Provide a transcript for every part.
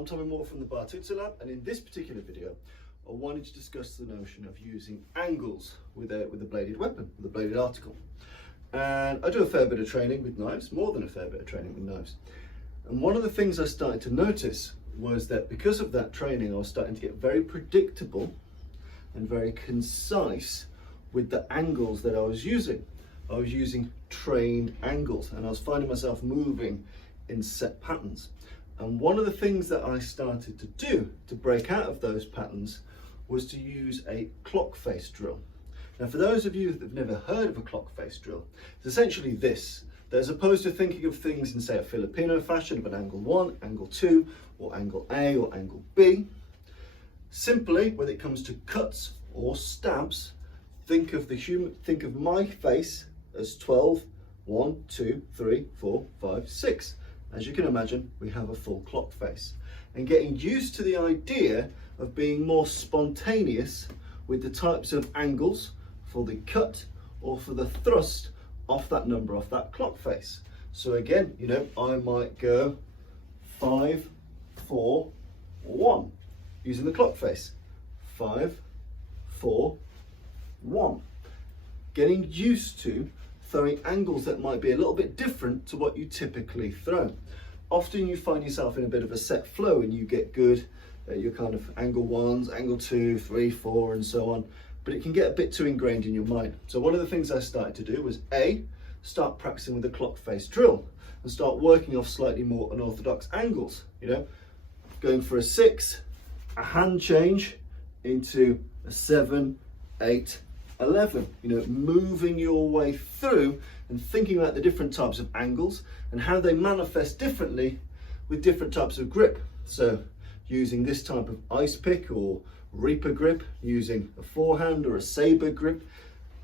I'm Tommy Moore from the Bartitsu Lab, and in this particular video I wanted to discuss the notion of using angles with a bladed weapon, with a bladed article. And I do a fair bit of training with knives, more than a fair bit of training with knives. And one of the things I started to notice was that because of that training I was starting to get very predictable and very concise with the angles that I was using. I was using trained angles and I was finding myself moving in set patterns. And one of the things that I started to do to break out of those patterns was to use a clockface drill. Now, for those of you that have never heard of a clockface drill, it's essentially this: that as opposed to thinking of things in, say, a Filipino fashion of an angle 1, angle 2, or angle A or angle B, simply when it comes to cuts or stabs, think of my face as 12, 1, 2, 3, 4, 5, 6. As you can imagine, we have a full clock face. And getting used to the idea of being more spontaneous with the types of angles for the cut or for the thrust off that number, off that clock face. So again, you know, I might go 5, 4, 1, using the clock face. 5, 4, 1. Getting used to throwing angles that might be a little bit different to what you typically throw. Often you find yourself in a bit of a set flow and you get good at your kind of angle 1s, angle 2, 3, 4 and so on, but it can get a bit too ingrained in your mind. So one of the things I started to do was start practicing with the clock face drill and start working off slightly more unorthodox angles, you know, going for a 6, a hand change into a 7, 8, 11, you know, moving your way through and thinking about the different types of angles and how they manifest differently with different types of grip. So using this type of ice pick or reaper grip, using a forehand or a saber grip,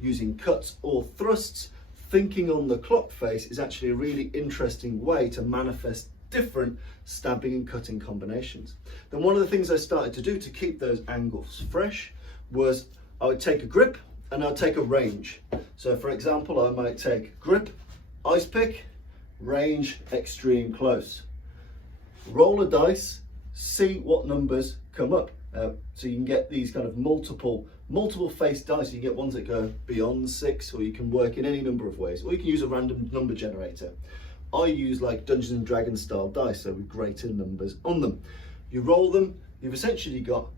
using cuts or thrusts, thinking on the clock face is actually a really interesting way to manifest different stabbing and cutting combinations. Then one of the things I started to do to keep those angles fresh was I would take a grip and I'll take a range. So for example, I might take grip, ice pick, range, extreme close. Roll a dice, see what numbers come up. So you can get these kind of multiple face dice. You can get ones that go beyond 6, or you can work in any number of ways, or you can use a random number generator. I use like Dungeons and Dragons style dice, so with greater numbers on them. You roll them, you've essentially got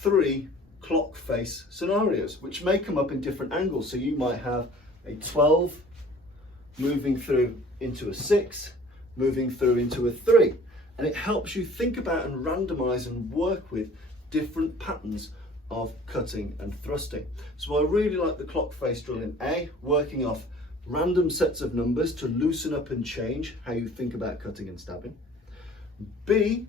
3 clock face scenarios, which may come up in different angles. So you might have a 12 moving through into a 6, moving through into a 3, and it helps you think about and randomize and work with different patterns of cutting and thrusting. So I really like the clock face drill in A, working off random sets of numbers to loosen up and change how you think about cutting and stabbing. B,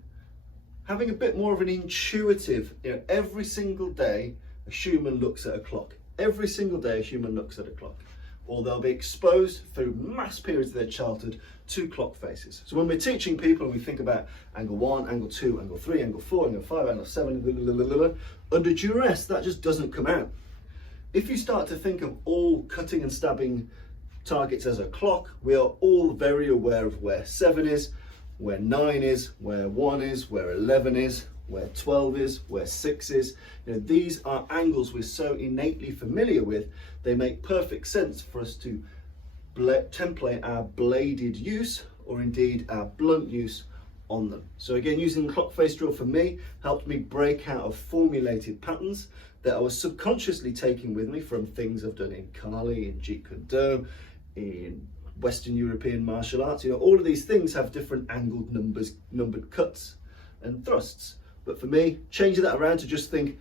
having a bit more of an intuitive, you know, every single day a human looks at a clock. Every single day a human looks at a clock. Or they'll be exposed through mass periods of their childhood to clock faces. So when we're teaching people and we think about angle 1, angle 2, angle 3, angle 4, angle 5, angle 7, under duress, that just doesn't come out. If you start to think of all cutting and stabbing targets as a clock, we are all very aware of where 7 is, where 9 is, where 1 is, where 11 is, where 12 is, where 6 is. You know, these are angles we're so innately familiar with, they make perfect sense for us to template our bladed use, or indeed our blunt use, on them. So again, using the clock face drill for me helped me break out of formulated patterns that I was subconsciously taking with me from things I've done in Kali, in Jeet Kune Do, in Western European martial arts. You know, all of these things have different angled numbered cuts and thrusts. But for me, changing that around to just think,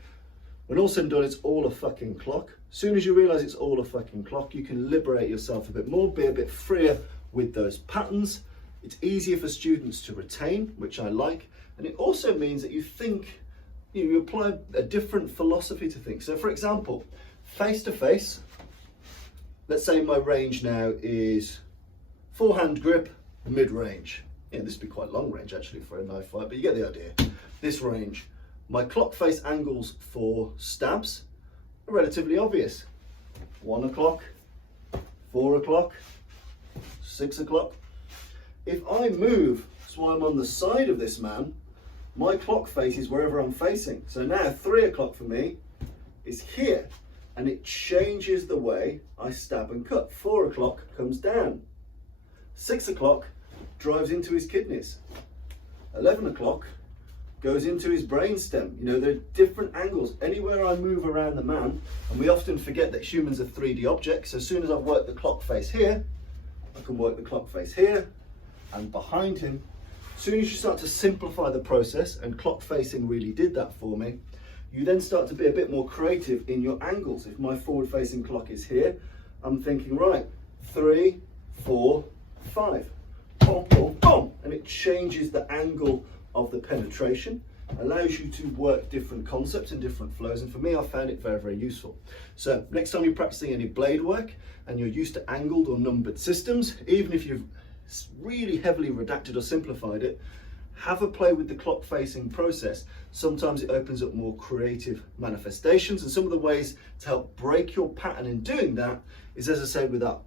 when all said and done, it's all a fucking clock. As soon as you realize it's all a fucking clock, you can liberate yourself a bit more, be a bit freer with those patterns. It's easier for students to retain, which I like. And it also means that you think, you apply a different philosophy to things. So for example, face to face, let's say my range now is forehand grip, mid-range. Yeah, this would be quite long range actually for a knife fight, but you get the idea. This range. My clock face angles for stabs are relatively obvious. 1 o'clock, 4 o'clock, 6 o'clock. If I move so I'm on the side of this man, my clock face is wherever I'm facing. So now 3 o'clock for me is here, and it changes the way I stab and cut. 4 o'clock comes down. 6 o'clock drives into his kidneys. 11 o'clock goes into his brainstem. You know, there are different angles. Anywhere I move around the man, and we often forget that humans are 3D objects. So as soon as I've worked the clock face here, I can work the clock face here and behind him. As soon as you start to simplify the process, and clock facing really did that for me, you then start to be a bit more creative in your angles. If my forward facing clock is here, I'm thinking, right, 3, 4, 5, boom, boom, boom, and it changes the angle of the penetration, allows you to work different concepts and different flows, and for me I found it very, very useful. So next time you're practicing any blade work and you're used to angled or numbered systems, even if you've really heavily redacted or simplified it, have a play with the clock facing process. Sometimes it opens up more creative manifestations, and some of the ways to help break your pattern in doing that is, as I said, with that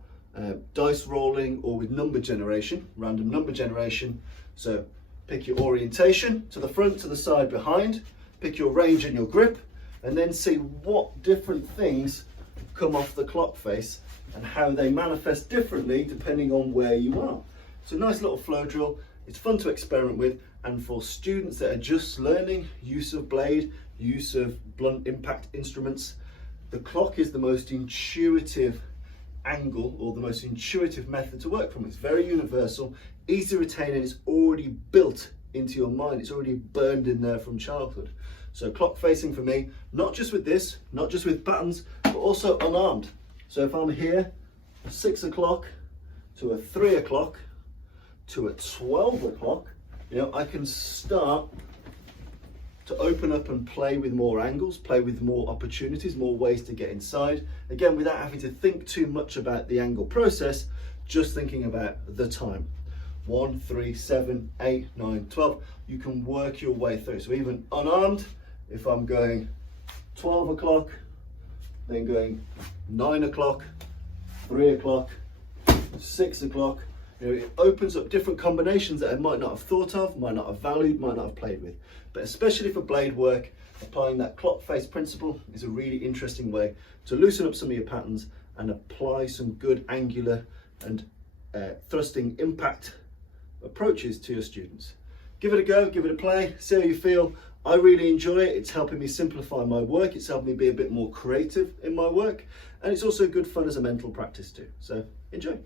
dice rolling or with number generation, random number generation. So pick your orientation to the front, to the side, behind, pick your range and your grip, and then see what different things come off the clock face and how they manifest differently depending on where you are. It's a nice little flow drill. It's fun to experiment with, and for students that are just learning use of blade, use of blunt impact instruments, the clock is the most intuitive angle or the most intuitive method to work from. It's very universal, easy to retain, and it's already built into your mind. It's already burned in there from childhood. So clock facing for me, not just with this, not just with patterns, but also unarmed. So if I'm here, 6 o'clock to a 3 o'clock to a 12 o'clock, you know, I can start to open up and play with more angles, play with more opportunities, more ways to get inside. Again, without having to think too much about the angle process, just thinking about the time. 1, 3, 7, 8, 9, 12. You can work your way through. So even unarmed, if I'm going 12 o'clock, then going 9 o'clock, 3 o'clock, 6 o'clock, you know, it opens up different combinations that I might not have thought of, might not have valued, might not have played with. But especially for blade work, applying that clock face principle is a really interesting way to loosen up some of your patterns and apply some good angular and thrusting impact approaches to your students. Give it a go, give it a play, see how you feel. I really enjoy it. It's helping me simplify my work. It's helping me be a bit more creative in my work. And it's also good fun as a mental practice too. So enjoy.